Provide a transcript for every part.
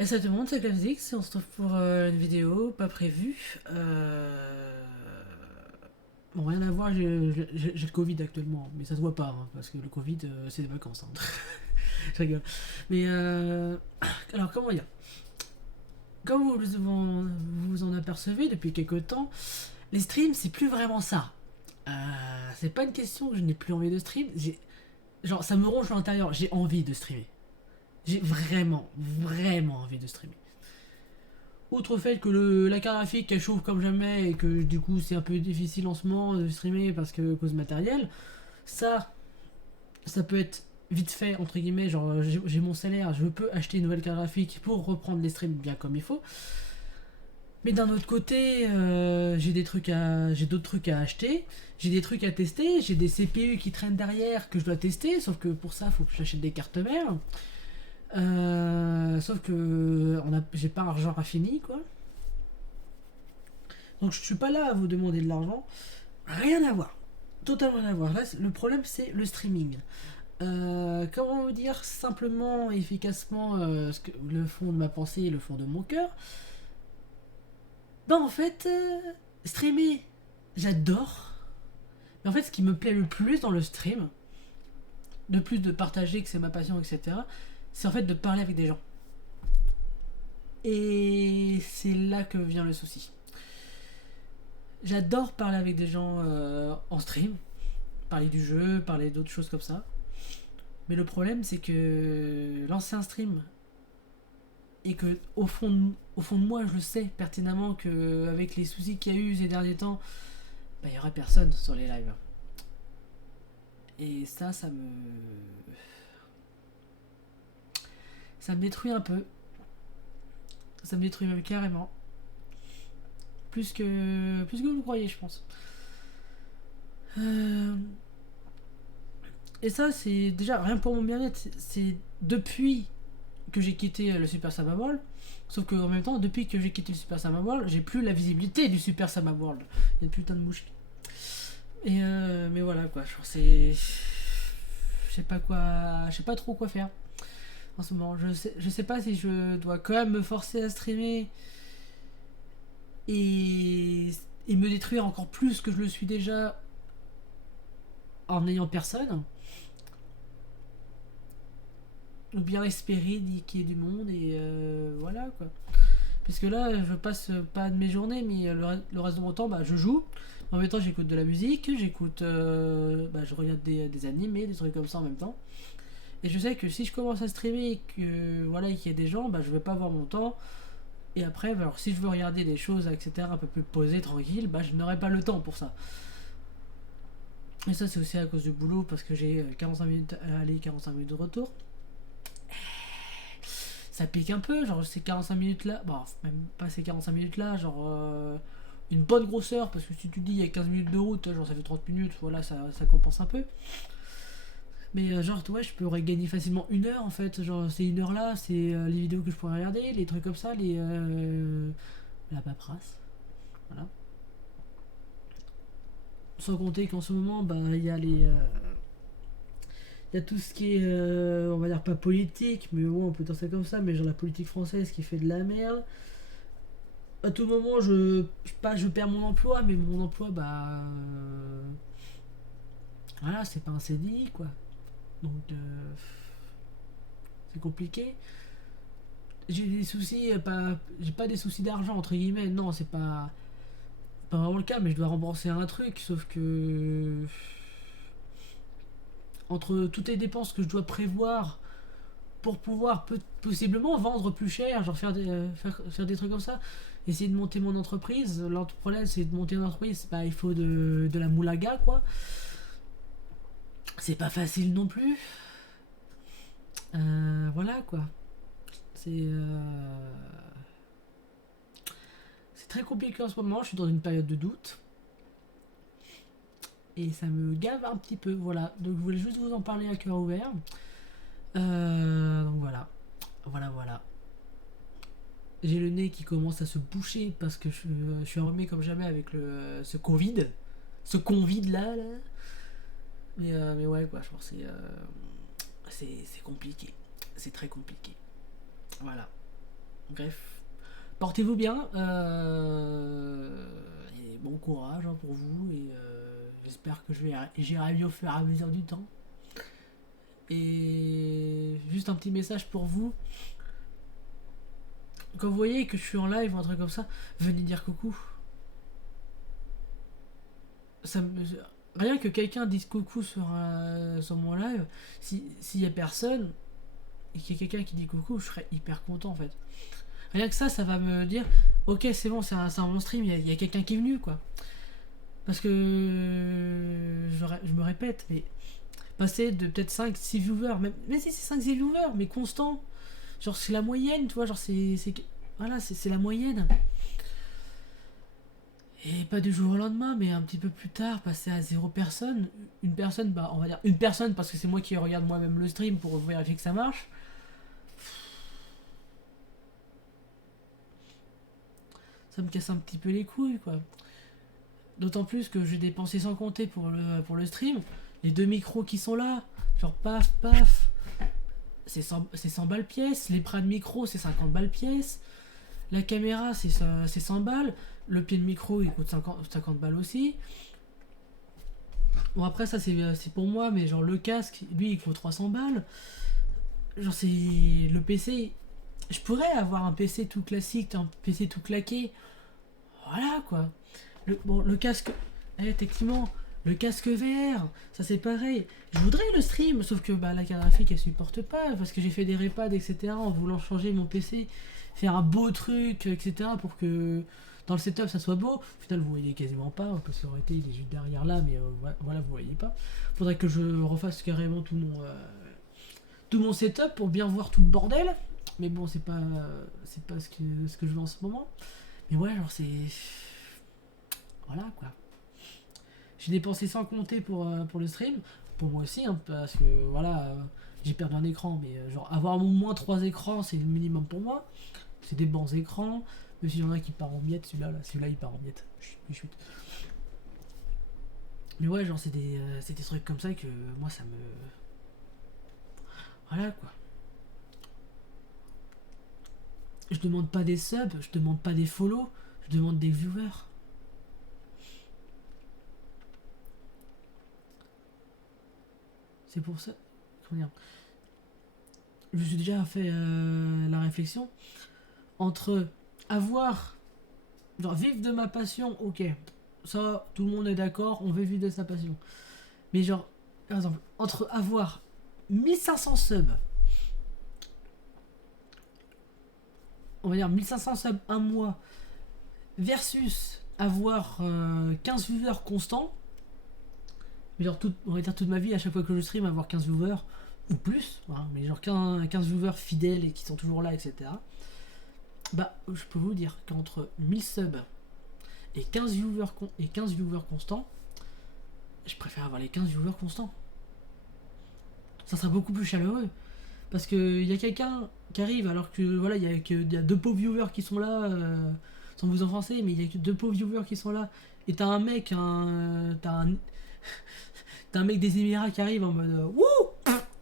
Et ça tout le monde, c'est Clapsix, on se retrouve pour une vidéo pas prévue. Bon, rien à voir, j'ai le Covid actuellement, mais ça se voit pas, hein, parce que le Covid, c'est des vacances. Hein. Je rigole. Mais alors, comment dire. Comme vous en apercevez depuis quelques temps, les streams, c'est plus vraiment ça. Euh, c'est pas une question que je n'ai plus envie de stream. Genre, ça me ronge à l'intérieur, j'ai envie de streamer. J'ai vraiment, vraiment envie de streamer. Outre le fait que la carte graphique elle chauffe comme jamais et que du coup c'est un peu difficile en ce moment de streamer parce que cause matérielle, ça, ça peut être vite fait entre guillemets, genre j'ai mon salaire, je peux acheter une nouvelle carte graphique pour reprendre les streams bien comme il faut. Mais d'un autre côté, j'ai d'autres trucs à acheter, j'ai des trucs à tester, j'ai des CPU qui traînent derrière que je dois tester, sauf que pour ça, il faut que j'achète des cartes mères. Sauf que j'ai pas argent infini, quoi. Donc je suis pas là à vous demander de l'argent. Rien à voir. Totalement rien à voir. Là, le problème, c'est le streaming. Comment vous dire simplement et efficacement le fond de ma pensée et le fond de mon cœur. Bah en fait, streamer, j'adore. Mais en fait, ce qui me plaît le plus dans le stream, de plus de partager que c'est ma passion, etc., c'est en fait de parler avec des gens. Et c'est là que vient le souci. J'adore parler avec des gens en stream, parler du jeu, parler d'autres choses comme ça. Mais le problème, c'est que lancer un stream et que au fond de moi, je sais pertinemment que avec les soucis qu'il y a eu ces derniers temps, bah, il y aurait personne sur les lives. Et ça me détruit un peu. Ça me détruit même carrément. Plus que vous le croyez, je pense. Euh, et ça, c'est déjà rien pour mon bien-être. C'est depuis que j'ai quitté le Super Saiyan World. Sauf qu'en même temps, depuis que j'ai quitté le Super Saiyan World, j'ai plus la visibilité du Super Saiyan World. Il y a une putain de mouche. Et mais voilà quoi, genre c'est. Je sais pas quoi. Je sais pas trop quoi faire en ce moment. Je sais pas si je dois quand même me forcer à streamer et, et me détruire encore plus que je le suis déjà en n'ayant personne. Ou bien espérer qu'il y ait du monde et voilà quoi. Puisque là, je passe pas de mes journées, mais le reste de mon temps, bah, je joue. En même temps, j'écoute de la musique, je regarde des animés, des trucs comme ça en même temps. Et je sais que si je commence à streamer et que voilà, qu'il y a des gens, bah, je vais pas avoir mon temps. Et après, bah, alors, si je veux regarder des choses, etc., un peu plus posées, tranquille, bah, je n'aurai pas le temps pour ça. Et ça, c'est aussi à cause du boulot, parce que j'ai 45 minutes à aller, 45 minutes de retour. Ça pique un peu, genre ces 45 minutes là, bon, même pas ces 45 minutes là, genre une bonne grosseur, parce que si tu dis il y a 15 minutes de route, genre ça fait 30 minutes, voilà, ça compense un peu. Mais genre, ouais, je pourrais gagner facilement une heure en fait, genre ces une heure là, c'est les vidéos que je pourrais regarder, les trucs comme ça, la paperasse, voilà. Sans compter qu'en ce moment, bah, il y a tout ce qui est, on va dire pas politique, mais bon, on peut dire ça comme ça, mais genre la politique française qui fait de la merde. À tout moment, je perds mon emploi, mais mon emploi, bah. Voilà, c'est pas un CDI, quoi. Donc, c'est compliqué. J'ai des soucis, j'ai pas des soucis d'argent, entre guillemets, non, c'est pas vraiment le cas, mais je dois rembourser un truc, sauf que. Entre toutes les dépenses que je dois prévoir pour pouvoir possiblement vendre plus cher, genre faire des trucs comme ça, essayer de monter mon entreprise. L'autre problème, c'est de monter une entreprise, bah, il faut de la moulaga, quoi. C'est pas facile non plus. Voilà, quoi. C'est c'est très compliqué en ce moment. Je suis dans une période de doute. Et ça me gave un petit peu, voilà. Donc je voulais juste vous en parler à cœur ouvert. Donc voilà. Voilà. J'ai le nez qui commence à se boucher parce que je suis enrhumé comme jamais avec ce Covid. Ce Covid là. Mais ouais, quoi, je pense que c'est compliqué. C'est très compliqué. Voilà. Bref, portez-vous bien. Et bon courage hein, pour vous. Et j'espère que j'irai mieux au fur et à mesure du temps. Et juste un petit message pour vous. Quand vous voyez que je suis en live ou un truc comme ça, venez dire coucou. Ça me... Rien que quelqu'un dise coucou sur mon live, s'il y a personne et qu'il y a quelqu'un qui dit coucou, je serais hyper content en fait. Rien que ça va me dire ok, c'est bon, c'est un bon stream, il y a quelqu'un qui est venu quoi. Parce que je me répète, mais passer de peut-être 5 6 viewers, même si c'est 5 6 viewers, mais constant, genre c'est la moyenne, tu vois, genre voilà, c'est la moyenne. Et pas du jour au lendemain, mais un petit peu plus tard, passer à 0 personne. Une personne, bah on va dire une personne parce que c'est moi qui regarde moi-même le stream pour vérifier que ça marche. Ça me casse un petit peu les couilles quoi. D'autant plus que j'ai dépensé sans compter pour le stream. Les 2 micros qui sont là, genre paf paf, c'est 100 balles pièce. Les bras de micro, c'est 50 balles pièce. La caméra, c'est 100 balles. Le pied de micro, il coûte 50 balles aussi. Bon, après, ça, c'est pour moi, mais genre le casque, lui, il coûte 300 balles. Genre, c'est le PC. Je pourrais avoir un PC tout classique, un PC tout claqué. Voilà, quoi. Le casque, effectivement, le casque VR, ça c'est pareil. Je voudrais le stream, sauf que bah, la carte graphique elle supporte pas, parce que j'ai fait des répads, etc. en voulant changer mon PC, faire un beau truc, etc. pour que dans le setup ça soit beau. Au final, vous voyez quasiment pas, parce que ça aurait été, il est juste derrière là, mais voilà, vous voyez pas. Faudrait que je refasse carrément tout mon setup pour bien voir tout le bordel. Mais bon, c'est pas ce que je veux en ce moment. Mais ouais, genre c'est. Voilà quoi. J'ai dépensé sans compter pour le stream. Pour moi aussi, hein, parce que voilà, j'ai perdu un écran, mais genre avoir au moins 3 écrans, c'est le minimum pour moi. C'est des bons écrans. Mais s'il y en a qui part en miettes, celui-là il part en miettes. Chut. Mais ouais, genre c'est des trucs comme ça que moi ça me. Voilà quoi. Je demande pas des subs, je demande pas des follow, je demande des viewers. C'est pour ça. Comment dire, je me suis déjà fait la réflexion entre avoir, genre vivre de ma passion, ok, ça tout le monde est d'accord, on veut vivre de sa passion. Mais genre, par exemple, entre avoir 1500 subs, on va dire 1500 subs un mois, versus avoir 15 viewers constants, mais genre on va dire toute ma vie, à chaque fois que je stream, avoir 15 viewers, ou plus, hein, mais genre 15 viewers fidèles et qui sont toujours là, etc. Bah, je peux vous dire qu'entre 1000 subs et 15 viewers constants, je préfère avoir les 15 viewers constants. Ça sera beaucoup plus chaleureux. Parce qu'il y a quelqu'un qui arrive alors que voilà, il y a 2 pauvres viewers qui sont là, sans vous offenser, mais il y a que 2 pauvres viewers qui sont là. Et t'as un mec, t'as un mec des Émirats qui arrive en mode wouh,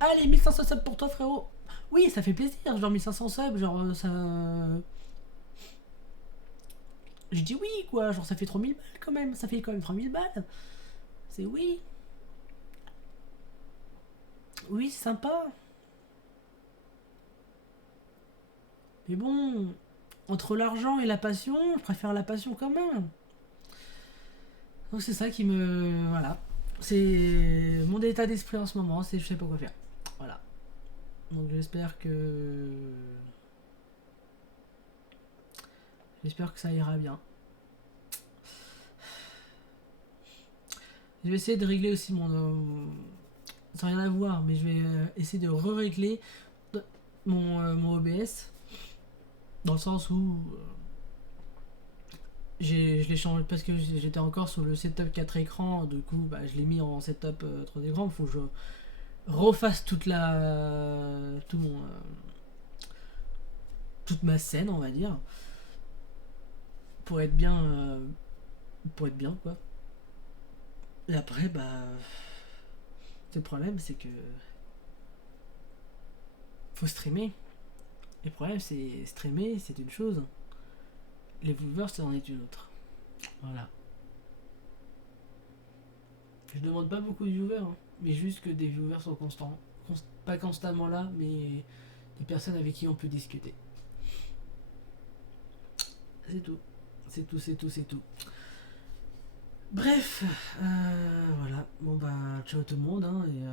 allez 1500 subs pour toi frérot. Oui, ça fait plaisir, genre 1500 subs, genre ça. Je dis oui quoi, genre ça fait 3000 balles quand même, ça fait quand même 3000 balles. C'est oui. Oui, c'est sympa. Mais bon, entre l'argent et la passion, je préfère la passion quand même. Donc c'est ça qui me. Voilà. C'est mon état d'esprit en ce moment, c'est je sais pas quoi faire. Voilà. Donc j'espère que. J'espère que ça ira bien. Je vais essayer de régler aussi ça n'a rien à voir, mais je vais essayer de régler mon OBS. Dans le sens où je l'ai changé parce que j'étais encore sur le setup 4 écrans, du coup bah, je l'ai mis en setup 3 écrans. Il faut que je refasse toute ma scène, on va dire, pour être bien, quoi. Et après, bah, le problème c'est que faut streamer. Et le problème, c'est streamer, c'est une chose. Les viewers, ça en est une autre. Voilà. Je demande pas beaucoup de viewers, hein, mais juste que des viewers sont constants. Pas constamment là, mais des personnes avec qui on peut discuter. C'est tout. C'est tout, c'est tout, c'est tout. Bref, voilà. Bon bah, ciao tout le monde, hein, et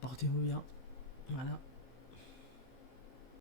portez-vous bien. Voilà.